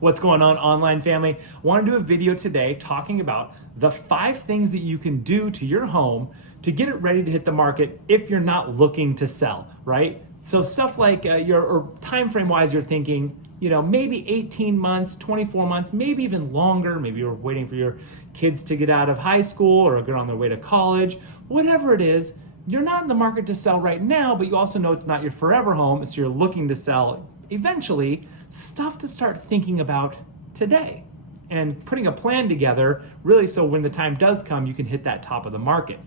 What's going on, online family? I want to do a video today talking about the 5 things that you can do to your home to get it ready to hit the market if you're not looking to sell, right? So stuff like or time frame wise, you're thinking, maybe 18 months, 24 months, maybe even longer. Maybe you're waiting for your kids to get out of high school or get on their way to college. Whatever it is, you're not in the market to sell right now, but you also know it's not your forever home, so you're looking to sell eventually. Stuff to start thinking about today and putting a plan together, really, so when the time does come, you can hit that top of the market.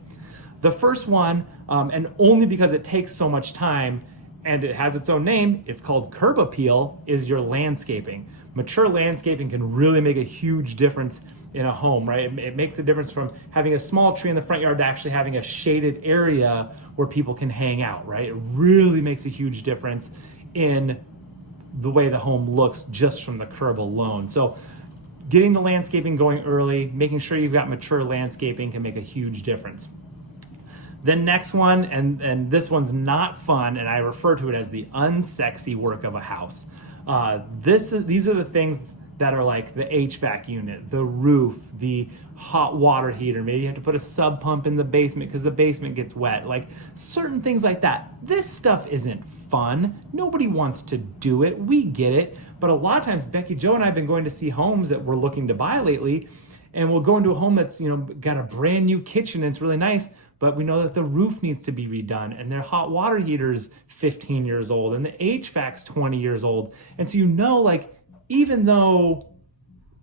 The first one, and only because it takes so much time and it has its own name, it's called curb appeal, is your landscaping. Mature landscaping can really make a huge difference in a home, right? It makes a difference from having a small tree in the front yard to actually having a shaded area where people can hang out, right? It really makes a huge difference in the way the home looks just from the curb alone. So getting the landscaping going early, making sure you've got mature landscaping can make a huge difference. The next one, and this one's not fun, and I refer to it as the unsexy work of a house. These are the things that are like the HVAC unit, the roof, the hot water heater. Maybe you have to put a sub pump in the basement because the basement gets wet. Like certain things like that. This stuff isn't fun. Nobody wants to do it. We get it. But a lot of times, Becky Jo and I have been going to see homes that we're looking to buy lately, and we'll go into a home that's got a brand new kitchen and it's really nice, but we know that the roof needs to be redone and their hot water heater's 15 years old and the HVAC's 20 years old. And so even though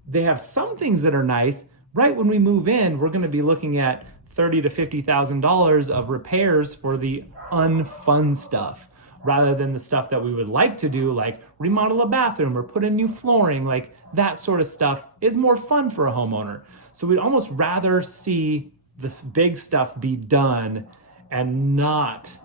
they have some things that are nice, right when we move in, we're going to be looking at $30,000 to $50,000 of repairs for the unfun stuff, rather than the stuff that we would like to do, like remodel a bathroom or put in new flooring. Like that sort of stuff is more fun for a homeowner. So we'd almost rather see this big stuff be done and not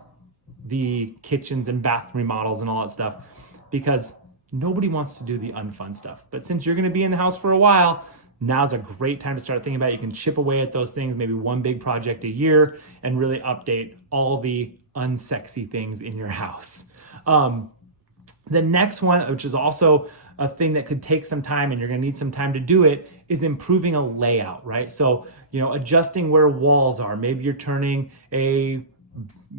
the kitchens and bath remodels and all that stuff, because nobody wants to do the unfun stuff. But since you're going to be in the house for a while, now's a great time to start thinking about it. You can chip away at those things, maybe one big project a year, and really update all the unsexy things in your house. The next one, which is also a thing that could take some time and you're going to need some time to do it, is improving a layout, right? So, adjusting where walls are. Maybe you're turning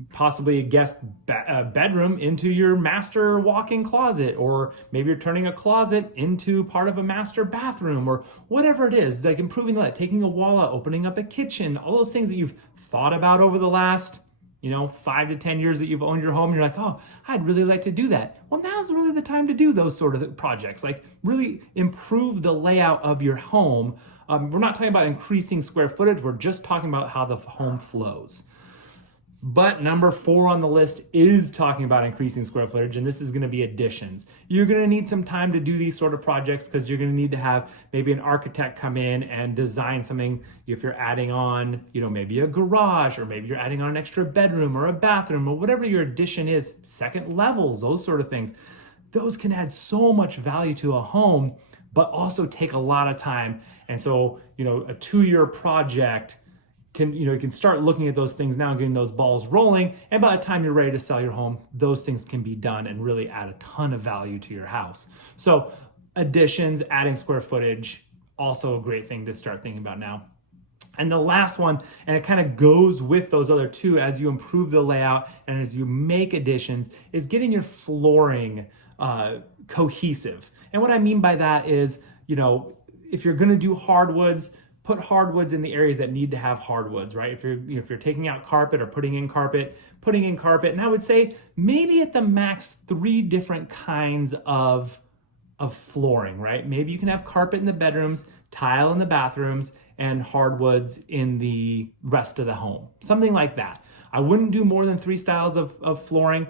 possibly a guest bedroom into your master walk-in closet, or maybe you're turning a closet into part of a master bathroom, or whatever it is, like improving that, taking a wall out, opening up a kitchen, all those things that you've thought about over the last 5 to 10 years that you've owned your home. You're like, oh, I'd really like to do that. Well, now's really the time to do those sort of projects, like really improve the layout of your home. We're not talking about increasing square footage. We're just talking about how the home flows. But number 4 on the list is talking about increasing square footage, and this is going to be additions. You're going to need some time to do these sort of projects because you're going to need to have maybe an architect come in and design something. If you're adding on, maybe a garage, or maybe you're adding on an extra bedroom or a bathroom, or whatever your addition is, second levels, those sort of things. Those can add so much value to a home, but also take a lot of time. And so, a 2-year project you can start looking at those things now and getting those balls rolling. And by the time you're ready to sell your home, those things can be done and really add a ton of value to your house. So additions, adding square footage, also a great thing to start thinking about now. And the last one, and it kind of goes with those other 2 as you improve the layout and as you make additions, is getting your flooring cohesive. And what I mean by that is, if you're going to do hardwoods, put hardwoods in the areas that need to have hardwoods, right? If you're taking out carpet or putting in carpet. And I would say maybe at the max 3 different kinds of flooring, right? Maybe you can have carpet in the bedrooms, tile in the bathrooms, and hardwoods in the rest of the home. Something like that. I wouldn't do more than 3 styles of flooring.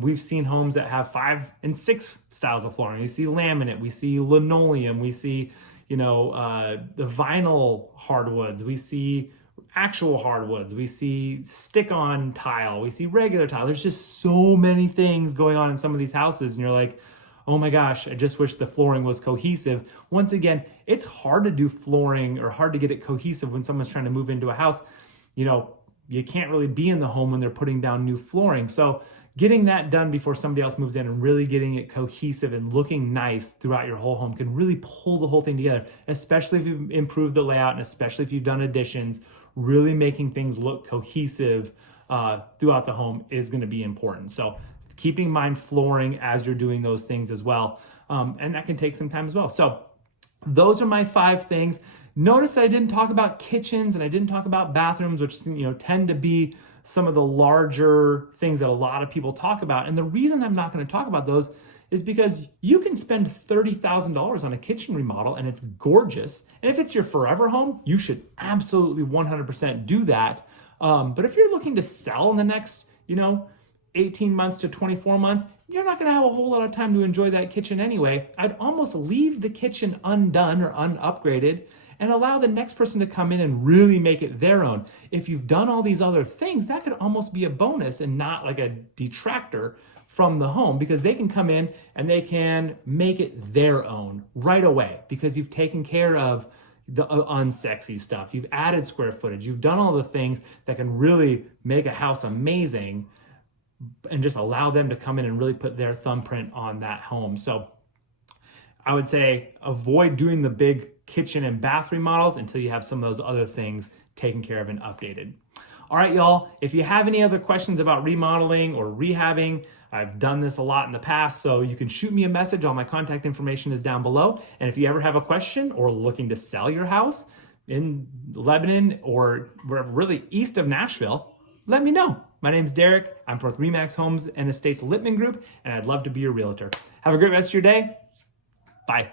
We've seen homes that have 5 and 6 styles of flooring. We see laminate, we see linoleum, we see the vinyl hardwoods, we see actual hardwoods, we see stick-on tile, we see regular tile. There's just so many things going on in some of these houses, and you're like, oh my gosh, I just wish the flooring was cohesive. Once again, it's hard to do flooring or hard to get it cohesive when someone's trying to move into a house. You can't really be in the home when they're putting down new flooring. So getting that done before somebody else moves in and really getting it cohesive and looking nice throughout your whole home can really pull the whole thing together, especially if you've improved the layout and especially if you've done additions. Really making things look cohesive throughout the home is going to be important. So keeping in mind flooring as you're doing those things as well. And that can take some time as well. So those are my 5 things. Notice that I didn't talk about kitchens and I didn't talk about bathrooms, which tend to be some of the larger things that a lot of people talk about. And the reason I'm not going to talk about those is because you can spend $30,000 on a kitchen remodel and it's gorgeous. And if it's your forever home, you should absolutely 100% do that. But if you're looking to sell in the next, 18 months to 24 months, you're not going to have a whole lot of time to enjoy that kitchen anyway. I'd almost leave the kitchen undone or unupgraded and allow the next person to come in and really make it their own. If you've done all these other things, that could almost be a bonus and not like a detractor from the home, because they can come in and they can make it their own right away because you've taken care of the unsexy stuff. You've added square footage. You've done all the things that can really make a house amazing and just allow them to come in and really put their thumbprint on that home. So I would say avoid doing the big kitchen and bath remodels until you have some of those other things taken care of and updated. All right, y'all, if you have any other questions about remodeling or rehabbing, I've done this a lot in the past, so you can shoot me a message. All my contact information is down below. And if you ever have a question or looking to sell your house in Lebanon or really east of Nashville, let me know. My name's Derek. I'm from Remax Homes and Estates Lippman Group, and I'd love to be your realtor. Have a great rest of your day. Bye.